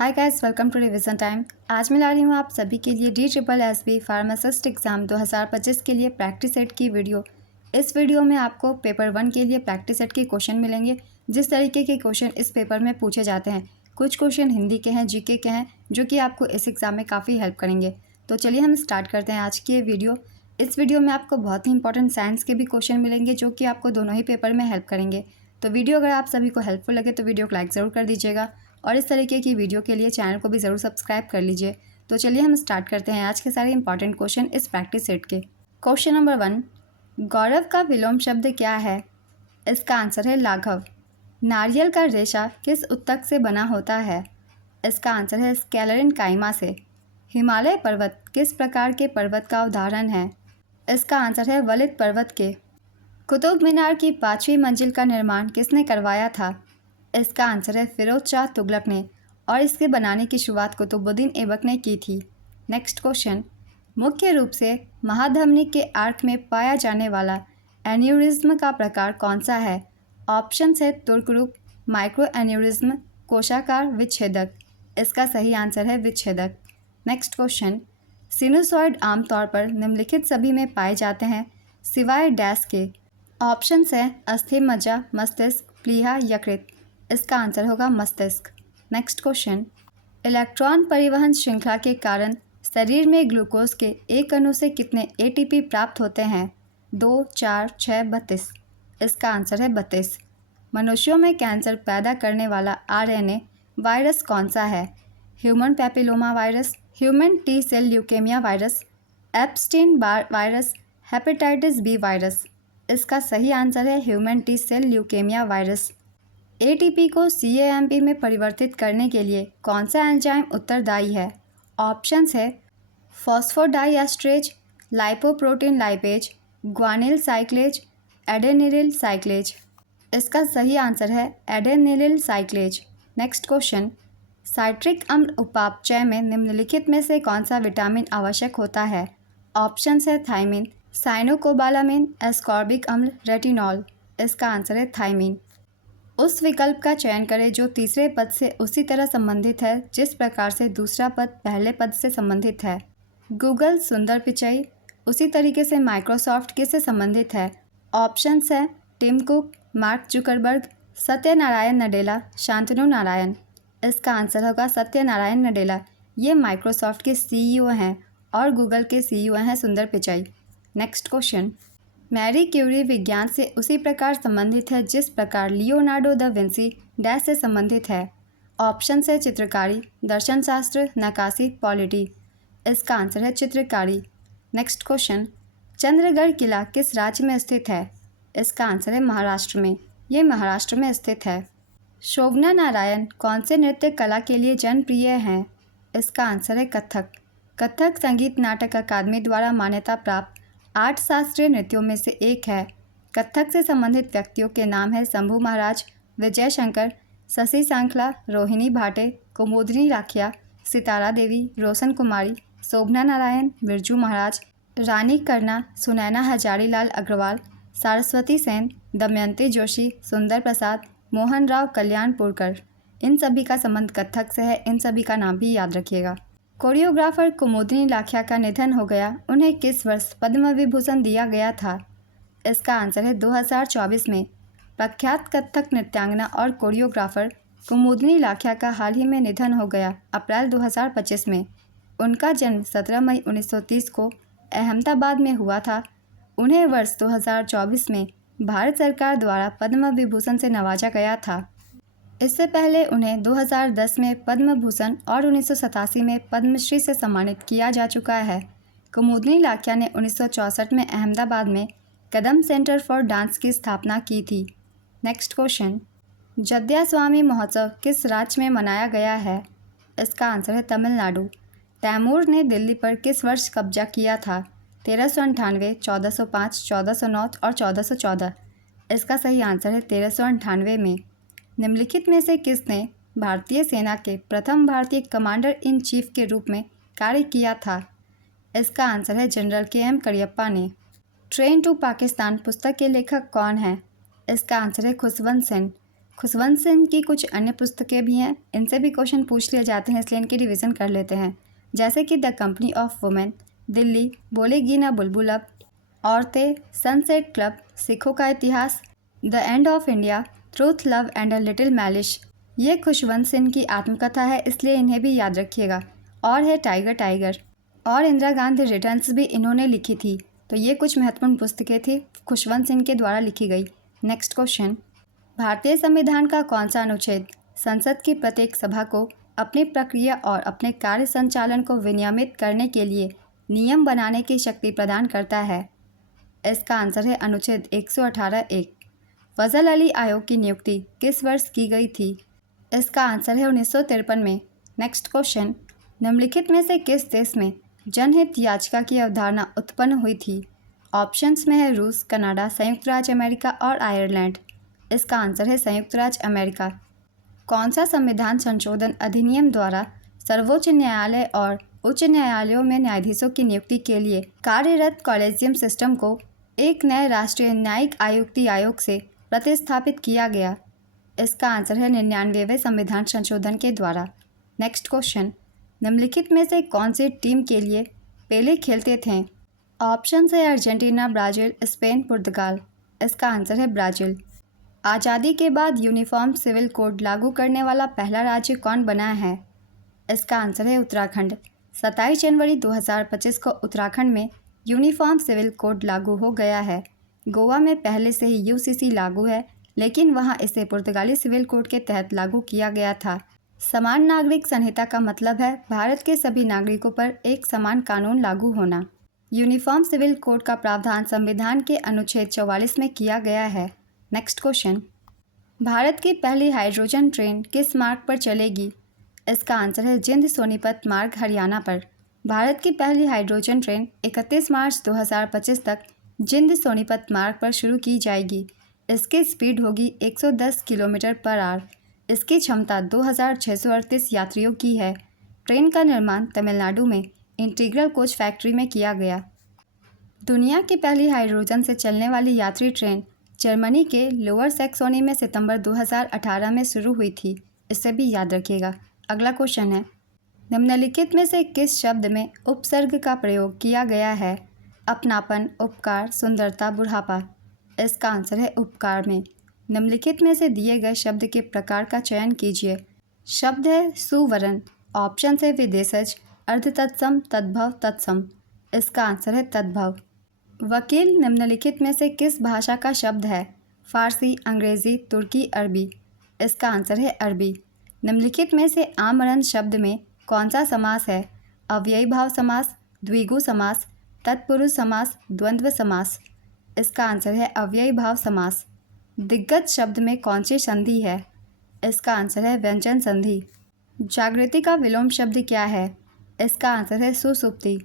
Hi guys, welcome to revision time. आज मैं ला रही हूँ आप सभी के लिए DSSB फार्मासिस्ट एग्ज़ाम 2025 के लिए प्रैक्टिस सेट की वीडियो। इस वीडियो में आपको पेपर 1 के लिए प्रैक्टिस सेट के क्वेश्चन मिलेंगे। जिस तरीके के क्वेश्चन इस पेपर में पूछे जाते हैं, कुछ क्वेश्चन हिंदी के हैं, जीके के हैं, जो कि आपको इस एग्ज़ाम में काफ़ी हेल्प करेंगे। तो चलिए हम स्टार्ट करते हैं आज की ये वीडियो। इस वीडियो में आपको बहुत ही इंपॉर्टेंट साइंस के भी क्वेश्चन मिलेंगे, जो कि आपको दोनों ही पेपर में हेल्प करेंगे। तो वीडियो अगर आप सभी को हेल्पफुल लगे तो वीडियो को लाइक ज़रूर कर दीजिएगा और इस तरीके की वीडियो के लिए चैनल को भी ज़रूर सब्सक्राइब कर लीजिए। तो चलिए हम स्टार्ट करते हैं आज के सारे इंपॉर्टेंट क्वेश्चन इस प्रैक्टिस सेट के। क्वेश्चन नंबर 1, गौरव का विलोम शब्द क्या है? इसका आंसर है लाघव। नारियल का रेशा किस उत्तक से बना होता है? इसका आंसर है स्केलरिन काइमा से। हिमालय पर्वत किस प्रकार के पर्वत का उदाहरण है? इसका आंसर है वलित पर्वत के। कुतुब मीनार की 5वीं मंजिल का निर्माण किसने करवाया था? इसका आंसर है फिरोज शाह तुगलक ने, और इसके बनाने की शुरुआत कुतुबुद्दीन ऐबक ने की थी। नेक्स्ट क्वेश्चन, मुख्य रूप से महाधमनी के आर्क में पाया जाने वाला एन्यूरिज्म का प्रकार कौन सा है? ऑप्शन है तुर्करूप, माइक्रो एन्यूरिज्म, कोशाकार, विच्छेदक। इसका सही आंसर है विच्छेदक। नेक्स्ट क्वेश्चन, सिनुसॉइड आमतौर पर निम्नलिखित सभी में पाए जाते हैं सिवाय डैश के। ऑप्शन है अस्थि मज्जा, मस्तिष्क, प्लीहा, यकृत। इसका आंसर होगा मस्तिष्क। नेक्स्ट क्वेश्चन, इलेक्ट्रॉन परिवहन श्रृंखला के कारण शरीर में ग्लूकोज के एक अणु से कितने ATP प्राप्त होते हैं? 2, 4, 6, 32। इसका आंसर है 32। मनुष्यों में कैंसर पैदा करने वाला RNA वायरस कौन सा है? Human papilloma virus, human T cell leukaemia virus, Epstein Barr virus, hepatitis B virus. इसका सही आंसर है human T cell leukaemia virus. ATP को CAMP में परिवर्तित करने के लिए कौन सा एंजाइम उत्तरदायी है? ऑप्शंस है फॉस्फोडाइएस्ट्रेज, लाइपोप्रोटीन लाइपेज, ग्वानिल साइक्लेज, एडेनिलिल साइक्लेज। इसका सही आंसर है एडेनिलिल साइक्लेज। नेक्स्ट क्वेश्चन, साइट्रिक अम्ल उपापचय में निम्नलिखित में से कौन सा विटामिन आवश्यक होता है? ऑप्शंस है थायमिन, साइनोकोबालामिन, एस्कॉर्बिक अम्ल, रेटिनॉल। इसका आंसर है थायमिन। उस विकल्प का चयन करें जो तीसरे पद से उसी तरह संबंधित है जिस प्रकार से दूसरा पद पहले पद से संबंधित है। गूगल, सुंदर पिचई। उसी तरीके से माइक्रोसॉफ्ट किससे संबंधित है? ऑप्शंस है Tim Cook, Mark Zuckerberg, Satyanarayana Nadella, Shantanu Narayen. इसका आंसर होगा सत्यनारायण नडेला। ये माइक्रोसॉफ्ट के CEO हैं और गूगल के CEO हैं Sundar Pichai. Next question, Marie Curie विज्ञान से उसी प्रकार संबंधित है जिस प्रकार लियोनार्डो द विंसी डैश से संबंधित है। ऑप्शन है चित्रकारी, दर्शन शास्त्र, नक्काशी, पॉलिटी। इसका आंसर है चित्रकारी। नेक्स्ट क्वेश्चन, चंद्रगढ़ किला किस राज्य में स्थित है? इसका आंसर है महाराष्ट्र में। ये महाराष्ट्र में स्थित है। शोभना नारायण कौन से नृत्य कला के लिए जनप्रिय हैं? इसका आंसर है कथक। कथक संगीत नाटक अकादमी द्वारा मान्यता प्राप्त 8 शास्त्रीय नृत्यों में से एक है। कथक से संबंधित व्यक्तियों के नाम है शंभू महाराज, विजय शंकर, शशि सांखला, रोहिणी भाटे, कुमुदनी लाखिया, सितारा देवी, रोशन कुमारी, शोभना नारायण, बिरजू महाराज, रानी करना, सुनैना हजारीलाल अग्रवाल, सरस्वती सेन, दमयंती जोशी, सुंदर प्रसाद, मोहन राव कल्याणपुरकर। इन सभी का संबंध कथक से है। इन सभी का नाम भी याद रखिएगा। कोरियोग्राफर कुमुदनी लाखिया का निधन हो गया। उन्हें किस वर्ष पद्म विभूषण दिया गया था? इसका आंसर है 2024 में। प्रख्यात कथक नृत्यांगना और कोरियोग्राफर कुमुदनी लाखिया का हाल ही में निधन हो गया, अप्रैल 2025 में। उनका जन्म 17 मई 1930 को अहमदाबाद में हुआ था। उन्हें वर्ष 2024 में भारत सरकार द्वारा पद्म विभूषण से नवाजा गया था। इससे पहले उन्हें 2010 में पद्म भूषण और 1987 में पद्मश्री से सम्मानित किया जा चुका है। कुमुदनी लाखिया ने 1964 में अहमदाबाद में कदम सेंटर फॉर डांस की स्थापना की थी। नेक्स्ट क्वेश्चन, जद्या स्वामी महोत्सव किस राज्य में मनाया गया है? इसका आंसर है तमिलनाडु। तैमूर ने दिल्ली पर किस वर्ष कब्जा किया था? 1398, 1405, 1409 और 1414। इसका सही आंसर है 1398 में। निम्नलिखित में से किसने भारतीय सेना के प्रथम भारतीय कमांडर इन चीफ के रूप में कार्य किया था? इसका आंसर है जनरल KM करियप्पा ने। ट्रेन टू पाकिस्तान पुस्तक के लेखक कौन है? इसका आंसर है खुशवंत सेन। खुशवंत सिंह की कुछ अन्य पुस्तकें भी हैं, इनसे भी क्वेश्चन पूछ लिए जाते हैं, इसलिए इनकी रिवीजन कर लेते हैं। जैसे कि the company of women, Delhi, बोलेगी ना बुलबुल अब, औरतें, सनसेट क्लब, सिखों का इतिहास, the end of India, truth, love and a little malice. ये खुशवंत सिंह की आत्मकथा है, इसलिए इन्हें भी याद रखिएगा। और है टाइगर टाइगर, और इंदिरा गांधी रिटर्न्स भी इन्होंने लिखी थी। तो ये कुछ महत्वपूर्ण पुस्तकें थी खुशवंत सिंह के द्वारा लिखी गई। नेक्स्ट क्वेश्चन, भारतीय संविधान का कौन सा अनुच्छेद संसद की प्रत्येक सभा को अपनी प्रक्रिया और अपने कार्य संचालन को विनियमित करने के लिए नियम बनाने की शक्ति प्रदान करता है? इसका आंसर है अनुच्छेद 118(1). फजल अली आयोग की नियुक्ति किस वर्ष की गई थी? इसका आंसर है 1953 में। नेक्स्ट क्वेश्चन, निम्नलिखित में से किस देश में जनहित याचिका की अवधारणा उत्पन्न हुई थी? ऑप्शंस में है रूस, कनाडा, संयुक्त राज्य अमेरिका और आयरलैंड। इसका आंसर है संयुक्त राज्य अमेरिका। कौन सा संविधान संशोधन अधिनियम द्वारा सर्वोच्च न्यायालय और उच्च न्यायालयों में न्यायाधीशों की नियुक्ति के लिए कार्यरत कॉलेजियम सिस्टम को एक नए राष्ट्रीय न्यायिक आयुक्ति आयोग से प्रतिस्थापित किया गया? इसका आंसर है 99वें संविधान संशोधन के द्वारा। नेक्स्ट क्वेश्चन, निम्नलिखित में से कौन सी टीम के लिए पेले खेलते थे? ऑप्शन है अर्जेंटीना, ब्राज़ील, स्पेन, पुर्तगाल। इसका आंसर है ब्राज़ील। आज़ादी के बाद यूनिफॉर्म सिविल कोड लागू करने वाला पहला राज्य कौन बना है? इसका आंसर है उत्तराखंड। 27 जनवरी 2025 को उत्तराखंड में यूनिफॉर्म सिविल कोड लागू हो गया है। गोवा में पहले से ही यूसीसी लागू है, लेकिन वहां इसे पुर्तगाली सिविल कोड के तहत लागू किया गया था। समान नागरिक संहिता का मतलब है भारत के सभी नागरिकों पर एक समान कानून लागू होना। यूनिफॉर्म सिविल कोड का प्रावधान संविधान के अनुच्छेद 44 में किया गया है। नेक्स्ट क्वेश्चन, भारत की पहली हाइड्रोजन ट्रेन किस मार्ग पर चलेगी? इसका आंसर है जिंद सोनीपत मार्ग, हरियाणा पर। भारत की पहली हाइड्रोजन ट्रेन 31 मार्च 2025 तक जिंद सोनीपत मार्ग पर शुरू की जाएगी। इसकी स्पीड होगी 110 किलोमीटर पर आवर। इसकी क्षमता 2638 यात्रियों की है। ट्रेन का निर्माण तमिलनाडु में इंटीग्रल कोच फैक्ट्री में किया गया। दुनिया की पहली हाइड्रोजन से चलने वाली यात्री ट्रेन जर्मनी के लोअर सैक्सोनी में सितंबर 2018 में शुरू हुई थी। इसे भी याद रखिएगा। अगला क्वेश्चन है, निम्नलिखित में से किस शब्द में उपसर्ग का प्रयोग किया गया है? अपनापन, उपकार, सुंदरता, बुढ़ापा। इसका आंसर है उपकार में। निम्नलिखित में से दिए गए शब्द के प्रकार का चयन कीजिए। शब्द है सुवर्ण। ऑप्शन है विदेशज, अर्धतत्सम, तद्भव, तत्सम। इसका आंसर है तद्भव। वकील निम्नलिखित में से किस भाषा का शब्द है? फारसी, अंग्रेजी, तुर्की, अरबी। इसका आंसर है अरबी। निम्नलिखित में से आमरण शब्द में कौन सा समास है? अव्ययी भाव समास, द्विगु समास, तत्पुरुष समास, द्वंद्व समास। इसका आंसर है अव्ययी भाव समास। दिग्गज शब्द में कौन सी संधि है? इसका आंसर है व्यंजन संधि। जागृति का विलोम शब्द क्या है? इसका आंसर है सुसुप्ति।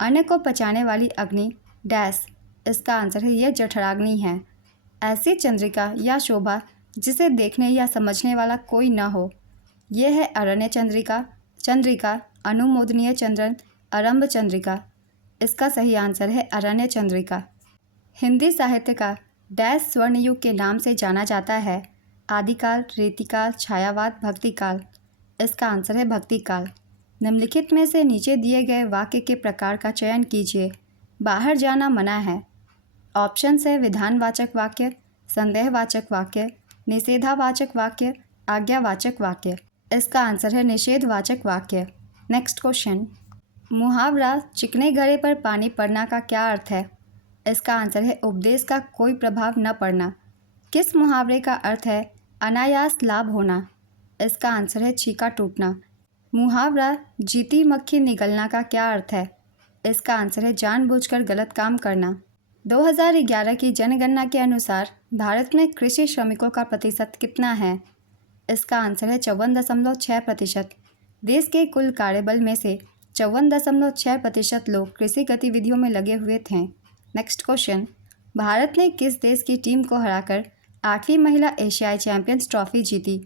अन्न को पचाने वाली अग्नि डैश। इसका आंसर है यह जठराग्नि है। ऐसी चंद्रिका या शोभा जिसे देखने या समझने वाला कोई न हो, यह है अरण्य चंद्रिका, चंद्रिका, अनुमोदनीय चंद्रन, आरंभ चंद्रिका। इसका सही आंसर है अरण्य चंद्रिका। हिंदी साहित्य का डैश स्वर्ण युग के नाम से जाना जाता है? आदिकाल, रीतिकाल, छायावाद, भक्तिकाल। इसका आंसर है भक्तिकाल। निम्नलिखित में से नीचे दिए गए वाक्य के प्रकार का चयन कीजिए। बाहर जाना मना है। ऑप्शन है विधानवाचक वाक्य, संदेहवाचक वाक्य, निषेधावाचक वाक्य, आज्ञावाचक वाक्य। इसका आंसर है निषेधवाचक वाक्य। नेक्स्ट क्वेश्चन, मुहावरा चिकने घड़े पर पानी पड़ना का क्या अर्थ है? इसका आंसर है उपदेश का कोई प्रभाव न पड़ना। किस मुहावरे का अर्थ है अनायास लाभ होना? इसका आंसर है छीका टूटना। मुहावरा जीती मक्खी निगलना का क्या अर्थ है? इसका आंसर है जानबूझकर गलत काम करना। 2011 की जनगणना के अनुसार भारत में कृषि श्रमिकों का प्रतिशत कितना है? इसका आंसर है 54.6%। देश के कुल कार्यबल में से 54.6% लोग कृषि गतिविधियों में लगे हुए थे। नेक्स्ट क्वेश्चन, भारत ने किस देश की टीम को हराकर 8वीं महिला एशियाई चैंपियंस ट्रॉफी जीती?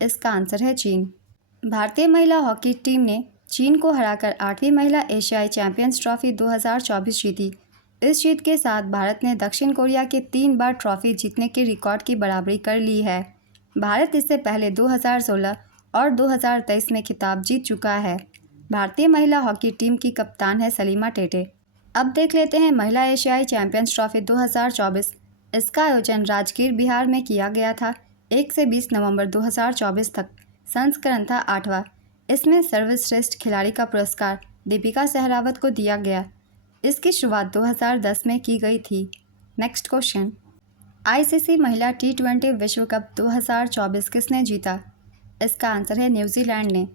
इसका आंसर है चीन। भारतीय महिला हॉकी टीम ने चीन को हराकर 8वीं महिला एशियाई चैंपियंस ट्रॉफी 2024 जीती। इस जीत के साथ भारत ने दक्षिण कोरिया के 3 बार ट्रॉफी जीतने के रिकॉर्ड की बराबरी कर ली है। भारत इससे पहले 2016 और 2023 में खिताब जीत चुका है। भारतीय महिला हॉकी टीम की कप्तान है सलीमा टेटे। अब देख लेते हैं महिला एशियाई चैंपियंस ट्रॉफी 2024। इसका आयोजन राजगीर, बिहार में किया गया था। 1 से 20 नवंबर 2024 तक। संस्करण था 8वां। इसमें सर्वश्रेष्ठ खिलाड़ी का पुरस्कार दीपिका सहरावत को दिया गया। इसकी शुरुआत 2010 में की गई थी। नेक्स्ट क्वेश्चन, आईसीसी महिला T20 विश्व कप 2024 किसने जीता? इसका आंसर है न्यूजीलैंड ने।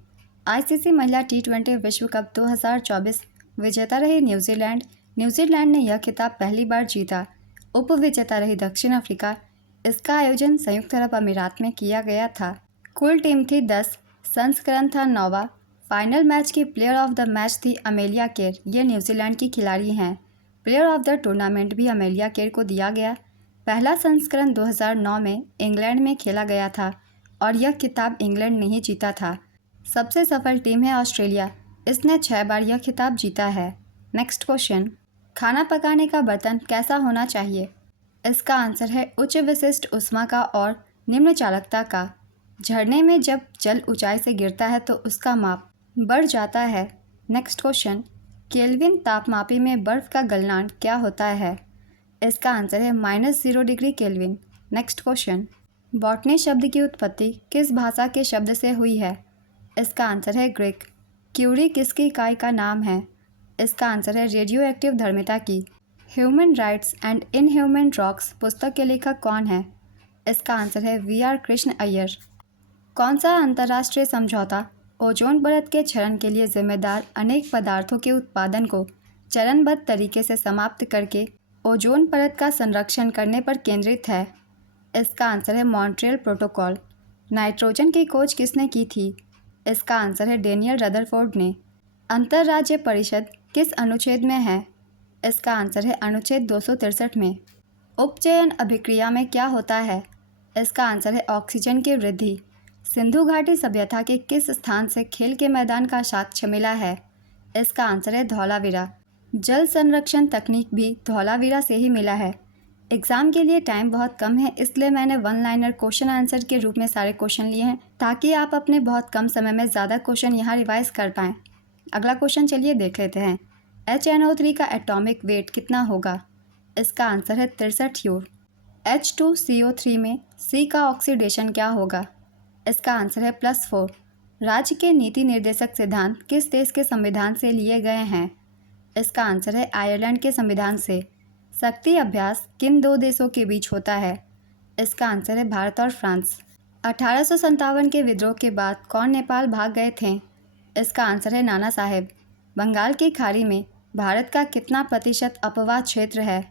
आईसीसी महिला T20 विश्व कप 2024 विजेता रही न्यूजीलैंड। न्यूजीलैंड ने यह खिताब पहली बार जीता। उप विजेता रही दक्षिण अफ्रीका। इसका आयोजन संयुक्त अरब अमीरात में किया गया था। कुल टीम थी 10। संस्करण था 9वां। फाइनल मैच की प्लेयर ऑफ द मैच थी अमेलिया केर। ये न्यूजीलैंड की खिलाड़ी हैं। प्लेयर ऑफ द टूर्नामेंट भी अमेलिया केर को दिया गया। पहला संस्करण 2009 में इंग्लैंड में खेला गया था और यह खिताब इंग्लैंड ने ही जीता था। सबसे सफल टीम है ऑस्ट्रेलिया। इसने 6 बार यह खिताब जीता है। नेक्स्ट क्वेश्चन, खाना पकाने का बर्तन कैसा होना चाहिए? इसका आंसर है उच्च विशिष्ट ऊष्मा का और निम्न चालकता का। झरने में जब जल ऊंचाई से गिरता है तो उसका माप बढ़ जाता है। नेक्स्ट क्वेश्चन, केल्विन तापमापी में बर्फ़ का गलनांक क्या होता है? इसका आंसर है -0 degree kelvin. Next question, botany शब्द की उत्पत्ति किस भाषा के शब्द से हुई है? इसका आंसर है ग्रीक। क्यूरी किसकी इकाई का नाम है? इसका आंसर है रेडियो एक्टिव धर्मिता की। Human rights and inhuman rocks पुस्तक के लेखक कौन है? इसका आंसर है VR कृष्ण अय्यर। कौन सा अंतर्राष्ट्रीय समझौता ओजोन परत के क्षरण के लिए जिम्मेदार अनेक पदार्थों के उत्पादन को चरणबद्ध तरीके से समाप्त करके ओजोन परत का संरक्षण करने पर केंद्रित है? इसका आंसर है मॉन्ट्रियल प्रोटोकॉल। नाइट्रोजन की खोज किसने की थी? इसका आंसर है डेनियल रदरफोर्ड ने। अंतर्राज्य परिषद किस अनुच्छेद में है? इसका आंसर है अनुच्छेद 263 में। उपचयन अभिक्रिया में क्या होता है? इसका आंसर है ऑक्सीजन की वृद्धि। सिंधु घाटी सभ्यता के किस स्थान से खेल के मैदान का साक्ष्य मिला है? इसका आंसर है धौलावीरा। जल संरक्षण तकनीक भी धौलावीरा से ही मिला है। एग्ज़ाम के लिए टाइम बहुत कम है, इसलिए मैंने 1 लाइनर क्वेश्चन आंसर के रूप में सारे क्वेश्चन लिए हैं ताकि आप अपने बहुत कम समय में ज़्यादा क्वेश्चन यहाँ रिवाइज कर पाएँ। अगला क्वेश्चन चलिए देख लेते हैं। HNO3 का एटॉमिक वेट कितना होगा? इसका आंसर है 63 जूल। H2CO3 में C का ऑक्सीडेशन क्या होगा? इसका आंसर है +4। राज्य के नीति निर्देशक सिद्धांत किस देश के संविधान से लिए गए हैं? इसका आंसर है आयरलैंड के संविधान से। शक्ति अभ्यास किन 2 देशों के बीच होता है? इसका आंसर है भारत और फ्रांस। 1857 के विद्रोह के बाद कौन नेपाल भाग गए थे? इसका आंसर है नाना साहेब। बंगाल की खाड़ी में भारत का कितना प्रतिशत अपवाह क्षेत्र है?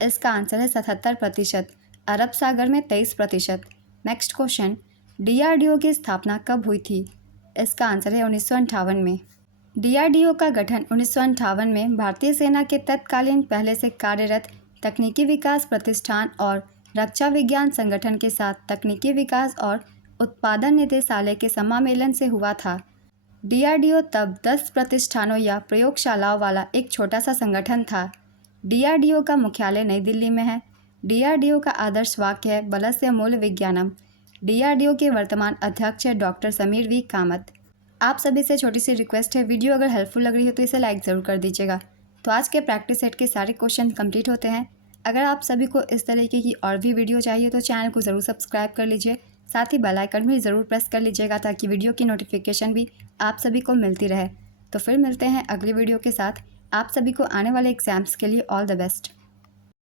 इसका आंसर है 77%। अरब सागर में 23%। नेक्स्ट क्वेश्चन, DRDO की स्थापना कब हुई थी? इसका आंसर है 1958 में। DRDO का गठन 1958 में भारतीय सेना के तत्कालीन पहले से कार्यरत तकनीकी विकास प्रतिष्ठान और रक्षा विज्ञान संगठन के साथ तकनीकी विकास और उत्पादन निदेशालय के समामेलन से हुआ था। DRDO तब 10 प्रतिष्ठानों या प्रयोगशालाओं वाला एक छोटा सा संगठन था। DRDO का मुख्यालय नई दिल्ली में है। DRDO का आदर्श वाक्य है बलस्य मूल विज्ञानम। DRDO के वर्तमान अध्यक्ष है डॉक्टर समीर V कामत। आप सभी से छोटी सी रिक्वेस्ट है, वीडियो अगर हेल्पफुल लग रही हो तो इसे लाइक ज़रूर कर दीजिएगा। तो आज के प्रैक्टिस सेट के सारे क्वेश्चन कंप्लीट होते हैं। अगर आप सभी को इस तरीके की और भी वीडियो चाहिए तो चैनल को ज़रूर सब्सक्राइब कर लीजिए। साथ ही बेल आइकन भी ज़रूर प्रेस कर लीजिएगा ताकि वीडियो की नोटिफिकेशन भी आप सभी को मिलती रहे। तो फिर मिलते हैं अगली वीडियो के साथ। आप सभी को आने वाले एग्जाम्स के लिए ऑल द बेस्ट।